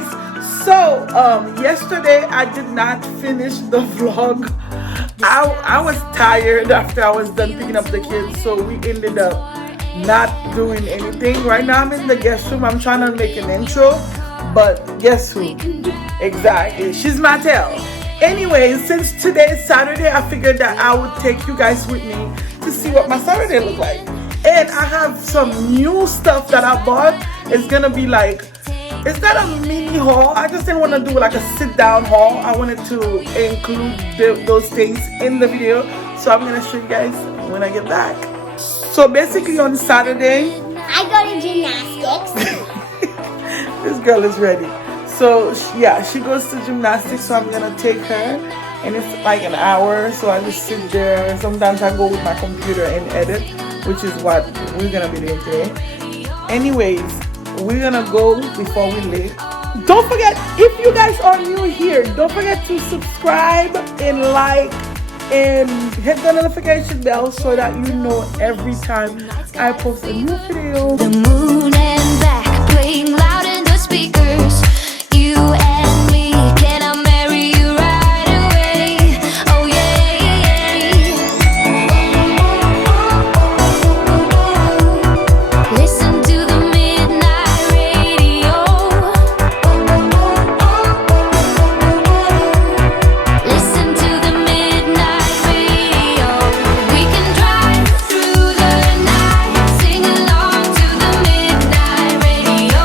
guys, so yesterday I did not finish the vlog. I was tired after I was done picking up the kids, so we ended up not doing anything. Right now I'm in the guest room. I'm trying to make an intro, but guess who? Exactly, she's my tail. Anyway, since today is Saturday, I figured that I would take you guys with me to see what my Saturday look like. And I have some new stuff that I bought. It's gonna be like, it's not a mini haul. I just didn't want to do like a sit down haul. I wanted to include those things in the video. So I'm gonna show you guys when I get back. So basically on Saturday, I go to gymnastics. This girl is ready. So yeah, she goes to gymnastics, so I'm gonna take her, and it's like an hour, so I just sit there. Sometimes I go with my computer and edit, which is what we're gonna be doing today. Anyways, we're gonna go before we leave. Don't forget, if you guys are new here, don't forget to subscribe and like and hit the notification bell so that you know every time I post a new video. The moon and back playing loud in the speakers. You and me, can I marry you right away? Oh yeah. Listen to the midnight radio. Listen to the midnight radio. We can drive through the night, sing along to the midnight radio.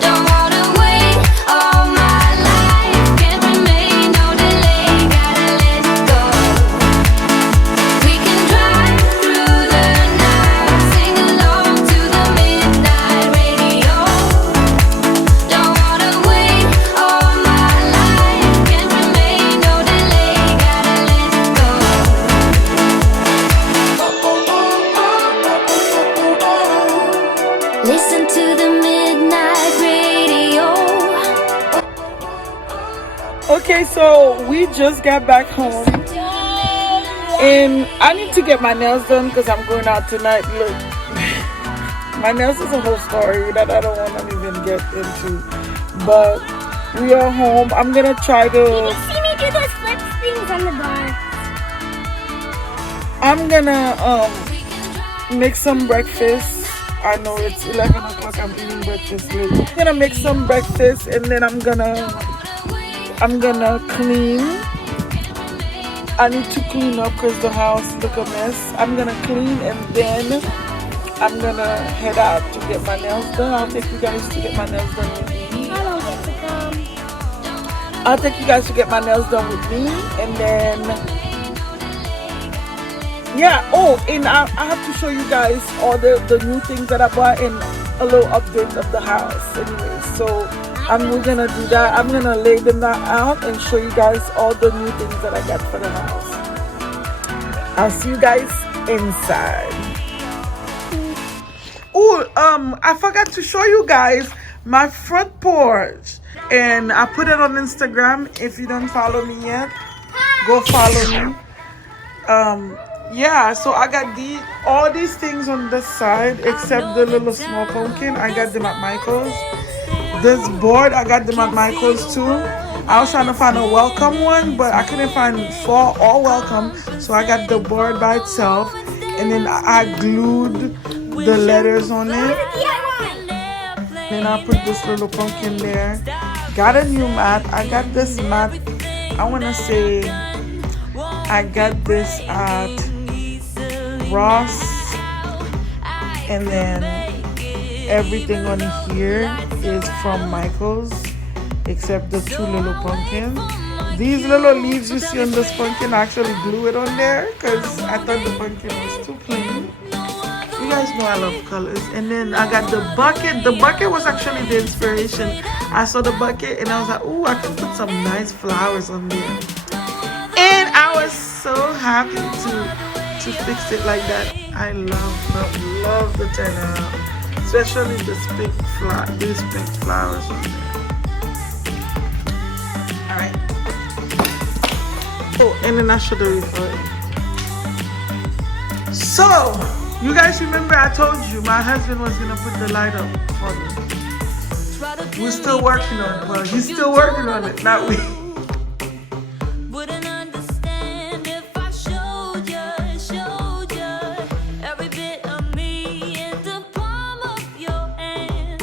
Don't wanna wait all my life, can't remain, no delay, gotta let go. We can drive through the night, sing along to the midnight radio. Don't wanna wait all my life, can't remain, no delay, gotta let go. Listen to the midnight radio. Okay, so we just got back home, and I need to get my nails done because I'm going out tonight. Look, my nails is a whole story that I don't want to even get into, but we are home. I'm gonna try You to. see me do those flip things on the bar. I'm gonna make some breakfast. I know it's 11 o'clock. I'm eating breakfast late. I'm gonna make some breakfast, and then I'm gonna clean. I need to clean up because the house look a mess. I'm gonna clean, and then I'm gonna head out to get my nails done. I'll take you guys to get my nails done with me. I don't get to come. I'll take you guys to get my nails done with me, and then yeah. Oh, and I have to show you guys all the new things that I bought and a little update of the house. Anyway, so we're gonna do that. I'm gonna lay them out and show you guys all the new things that I got for the house. I'll see you guys inside. Oh, I forgot to show you guys my front porch, and I put it on Instagram. If you don't follow me yet, go follow me. Yeah, so I got all these things on this side except the little small pumpkin. I got them at Michael's. This board, I got them at Michael's too. I was trying to find a welcome one, but I couldn't find fall or welcome, so I got the board by itself, and then I glued the letters on it. Then I put this little pumpkin there. Got a new mat. I got this mat, I want to say I got this at Ross, and then everything on here is from Michael's except the two little pumpkins. These little leaves you see on this pumpkin, I actually glue it on there because I thought the pumpkin was too plain. You guys know I love colors. And then I got the bucket. The bucket was actually the inspiration. I saw the bucket and I was like, ooh, I can put some nice flowers on there. And I was so happy to fix it like that. I love the turnaround, especially these pink flowers on there. All right. Oh, and then I should have referred. So, you guys remember I told you my husband was gonna put the light up for me. We're still working on it. Well, he's still working on it, not we. Wouldn't understand if I showed you every bit of me in the palm of your hand.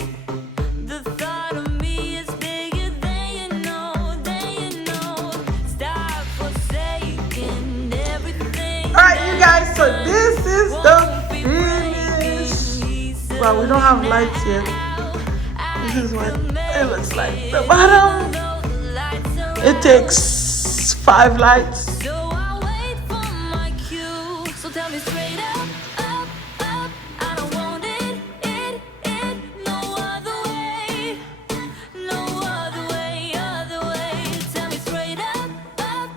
The thought of me is bigger than you know. Stop forsaking everything. Alright, you guys, so this is the finish. Well, we don't have lights yet. This is what it looks like. The bottom. It takes 5 lights. So I wait for my cue. So tell me straight up. I don't want it, no other way. No other way. Tell me straight up. I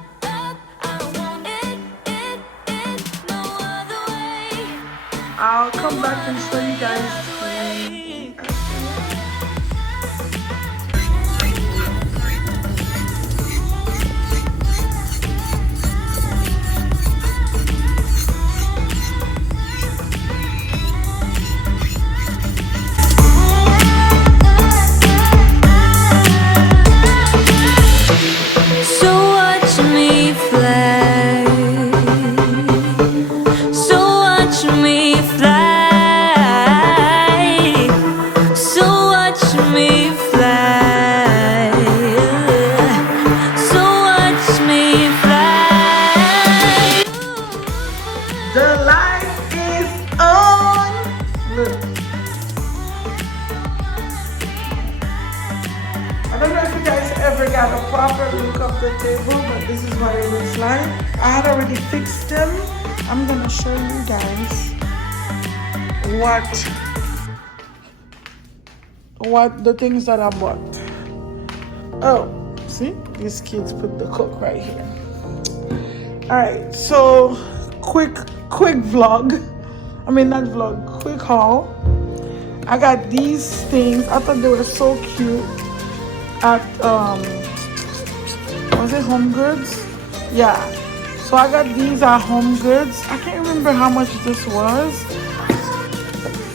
don't want it, no other way. I'll come back and show you guys. So watch me fly. So watch me fly. So watch me fly. So watch me fly. The light is on. Look. I don't know if you guys ever got a proper look of the table, but this is what it looks like. I had already fixed them. I'm gonna show you guys what the things that I bought. Oh, see? These kids put the Coke right here. Alright, so quick vlog. I mean not vlog, quick haul. I got these things. I thought they were so cute at was it Home Goods? Yeah. So I got these at Home Goods. I can't remember how much this was.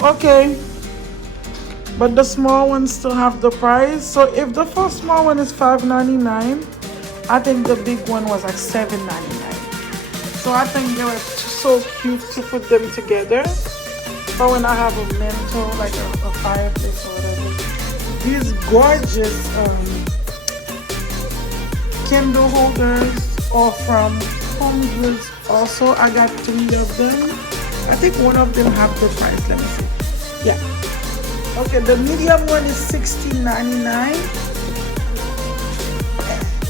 Okay. But the small ones still have the price. So if the first small one is $5.99, I think the big one was like $7.99. So I think they were so cute to put them together. But when I have a mantle, like a fireplace or whatever. These gorgeous candle holders are from Home Goods. Also, I got 3 of them. I think one of them have the price. Let me see. Yeah. Okay, the medium one is $16.99.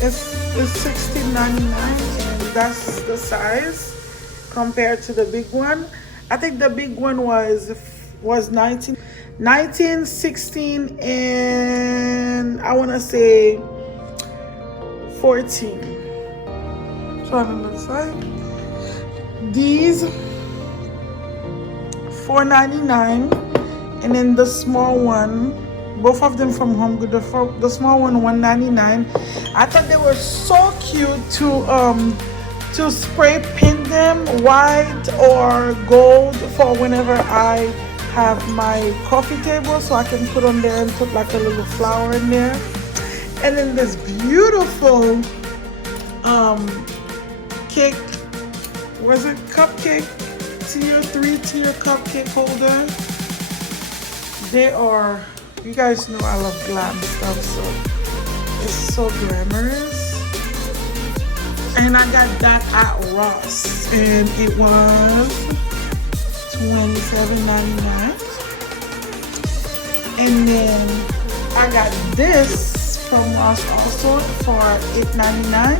It's $16.99, and that's the size compared to the big one. I think the big one was 19, 16, and I want to say 14. So it looks like these $4.99, and then the small one, both of them from Home Goods. The small one $1.99. I thought they were so cute to spray paint them white or gold for whenever I have my coffee table, so I can put on there and put like a little flower in there. And then this beautiful cake, was it cupcake tier 3-tier cupcake holder. They are, you guys know I love glam stuff, so it's so glamorous. And I got that at Ross, and it was $27.99. And then I got this from Ross also for $8.99.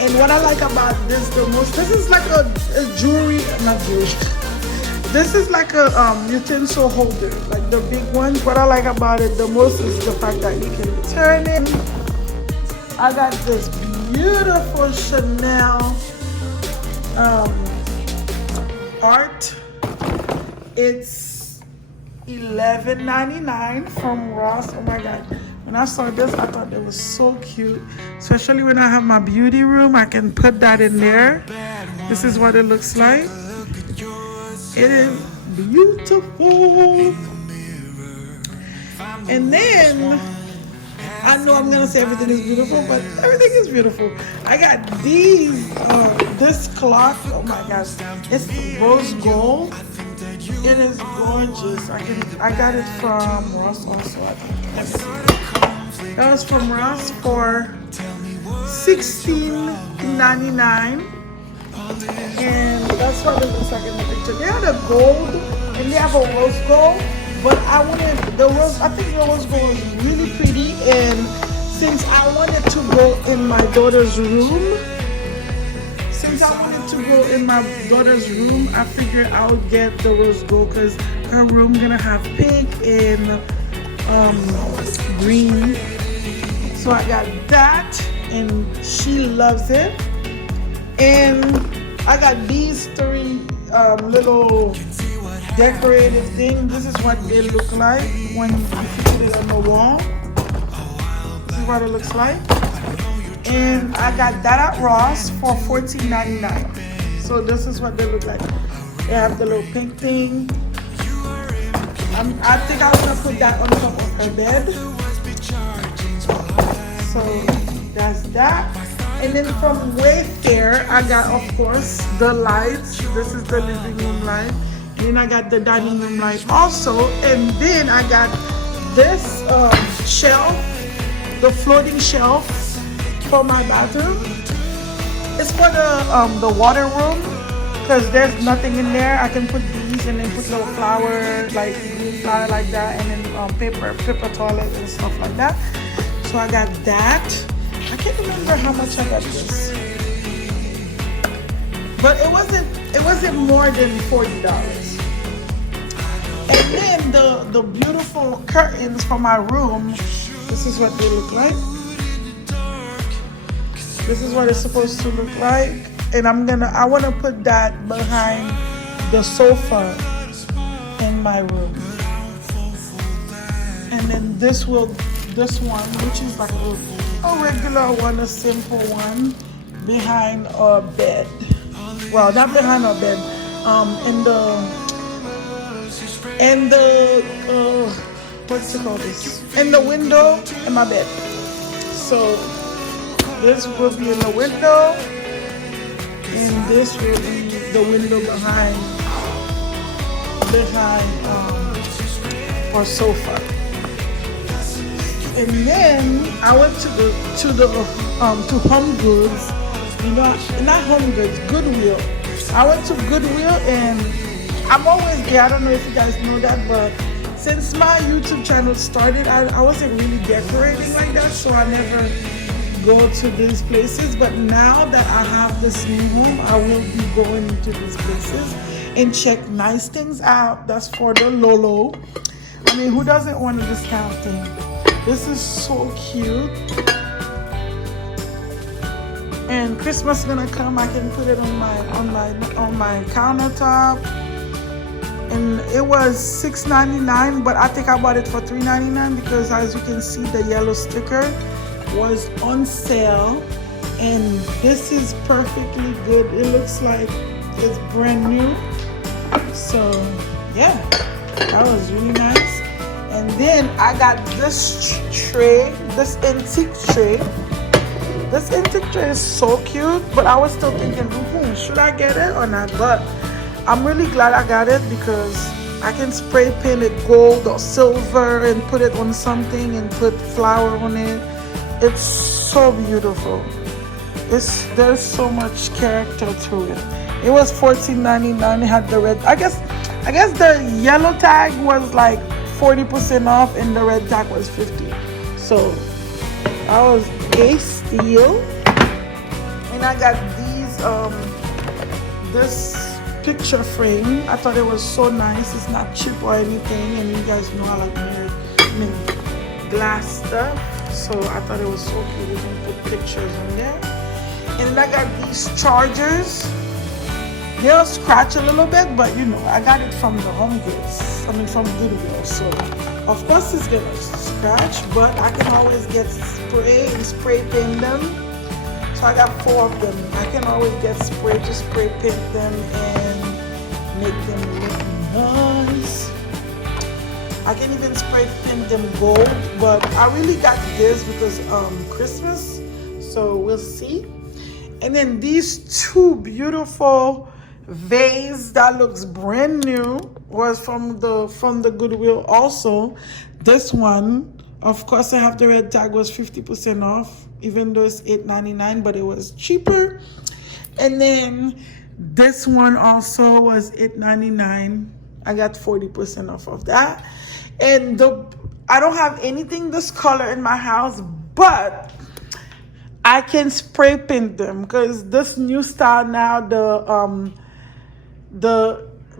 And what I like about this the most, this is like a jewelry, not jewelry. This is like a utensil holder, like the big ones. What I like about it the most is the fact that you can turn it. I got this beautiful Chanel art. It's $11.99 from Ross. Oh my god, when I saw this I thought it was so cute, especially when I have my beauty room. I can put that in there. This is what it looks like. It is beautiful. And then I know I'm gonna say everything is beautiful, but everything is beautiful. I got this cloth. Oh my gosh, it's rose gold. It is gorgeous. I got it from Ross also. I think. Let me see. That was from Ross for $16.99, and that's what it looks like in the picture. They have a gold and they have a rose gold, but I wanted the rose. I think the rose gold is really pretty, and since I wanted to go in my daughter's room, I figured I would get the rose gold because her room gonna have pink and green. So I got that, and she loves it. And I got these three little decorative things. This is what they look like when you put it on the wall. This is what it looks like. And I got that at Ross for $14.99. So this is what they look like. They have the little pink thing. I think I was gonna put that on top of her bed. So that's that. And then from Wayfair, I got, of course, the lights. This is the living room light. And then I got the dining room light also. And then I got this shelf, the floating shelf for my bathroom. It's for the water room because there's nothing in there. I can put these and then put little flower, like green flower like that, and then paper toilet and stuff like that. So I got that. I can't remember how much I got this, but it wasn't more than $40. And then the beautiful curtains for my room. This is what they look like. This is what it's supposed to look like, and I want to put that behind the sofa in my room. And then this one, which is like a regular one, a simple one, behind our bed. Well, not behind our bed. In the what's it called? This in the window in my bed. So this will be in the window, and this will be the window behind our sofa. And then I went to Home Goods, not Home Goods, Goodwill. I went to Goodwill, and I'm always there. I don't know if you guys know that, but since my YouTube channel started, I wasn't really decorating like that, so I never go to these places. But now that I have this new home, I will be going into these places and check nice things out. That's for the Lolo. I mean, who doesn't want a discount thing? This is so cute. And Christmas is gonna come. I can put it on my countertop. And it was $6.99, but I think I bought it for $3.99 because, as you can see, the yellow sticker was on sale. And this is perfectly good. It looks like it's brand new. So yeah, that was really nice. And then I got this tray, this antique tray. This antique tray is so cute, but I was still thinking, should I get it or not? But I'm really glad I got it because I can spray paint it gold or silver and put it on something and put flower on it. It's so beautiful. There's so much character to it. It was $14.99. It had the red. I guess the yellow tag was like 40% off and the red tag was 50. So that was a steal. And I got these this picture frame. I thought it was so nice. It's not cheap or anything, and you guys know I like glass stuff. So I thought it was so cute. You can put pictures in there. And then I got these chargers. They'll scratch a little bit, but I got it from the Home Goods. From Goodwill. So of course it's gonna scratch, but I can always get spray and spray paint them. So I got 4 of them. I can always get spray to spray paint them and make them look nice. I can even spray paint them gold, but I really got this because Christmas, so we'll see. And then these two beautiful vase that looks brand new was from the Goodwill also. This one, of course, I have the red tag, was 50% off, even though it's $8.99, but it was cheaper. And then this one also was $8.99. I got 40% off of that. And I don't have anything this color in my house, but I can spray paint them because this new style now,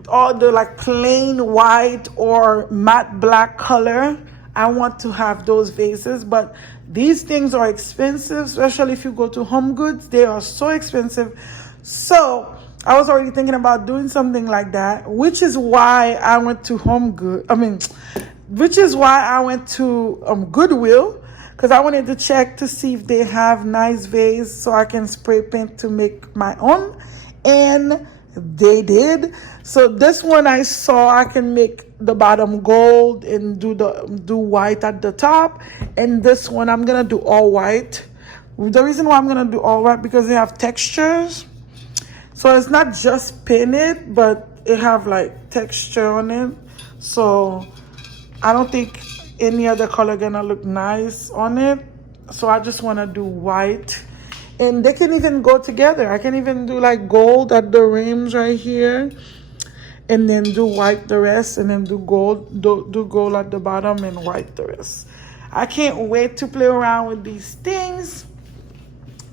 all the like plain white or matte black color, I want to have those vases. But these things are expensive, especially if you go to Home Goods. They are so expensive. So I was already thinking about doing something like that, which is why I went to Goodwill, because I wanted to check to see if they have nice vase so I can spray paint to make my own. And they did. So this one I saw I can make the bottom gold and do white at the top. And this one I'm gonna do all white. The reason why I'm gonna do all white because they have textures. So it's not just painted, but it have like texture on it. So I don't think any other color gonna look nice on it. So I just wanna do white. And they can even go together. I can even do like gold at the rims right here, and then do white the rest, and then do gold at the bottom and white the rest. I can't wait to play around with these things.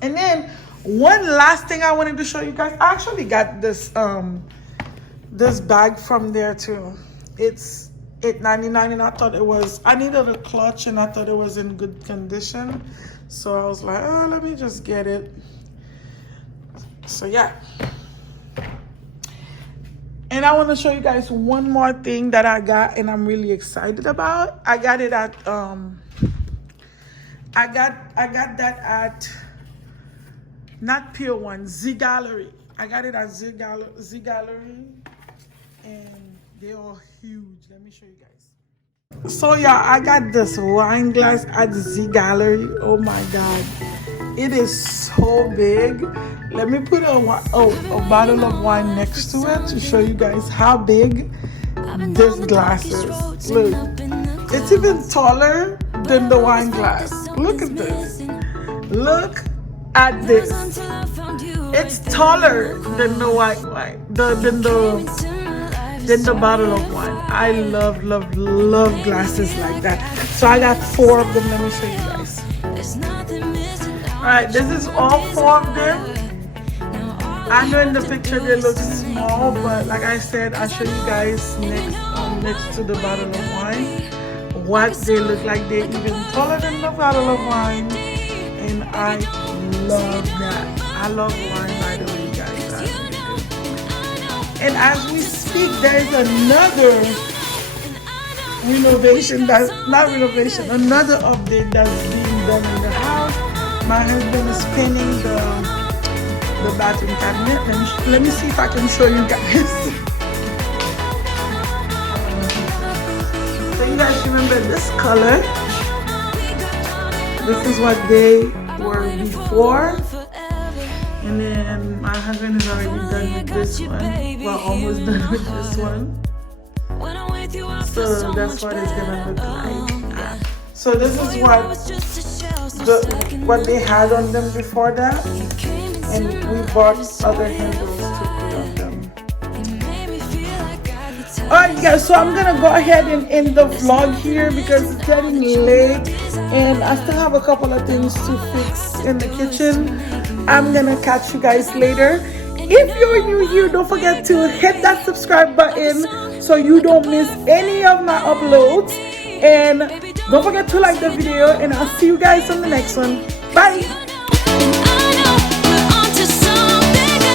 And then one last thing I wanted to show you guys. I actually got this this bag from there too. It's $8.99, and I needed a clutch and I thought it was in good condition. So I was like, oh, let me just get it. So yeah. And I want to show you guys one more thing that I got and I'm really excited about. I got it at I got that at not Pier 1, Z Gallery. I got it at Z Gallery, and they are huge. Let me show you guys. So yeah, I got this wine glass at Z Gallery. Oh my god, it is so big. Let me put a bottle of wine next to it to show you guys how big this glass is. Look, it's even taller than the wine glass. Look at this. Look at this. It's taller than the white wine, than the bottle of wine. I love glasses like that. So I got 4 of them. Let me show you guys. Alright, this is all 4 of them. I know in the picture they look small, but like I said, I'll show you guys next to the bottle of wine what they look like. They're even taller than the bottle of wine, and I love that. I love wine, by the way, guys. I really do. And as we speak, there's another another update that's being done in the house. My husband is painting the bathroom cabinet. Let me see if I can show you guys. So you guys remember this color? This is what they were before. And then my husband is already done with this one. Well, almost done with this one. So that's what it's gonna look like. So this is what they had on them before that, and we bought other handles to put on them. Alright guys, so I'm gonna go ahead and end the vlog here because it's getting late and I still have a couple of things to fix in the kitchen. I'm gonna catch you guys later. If you're new here, don't forget to hit that subscribe button so you don't miss any of my uploads, and don't forget to like the video, and I'll see you guys on the next one. Bye.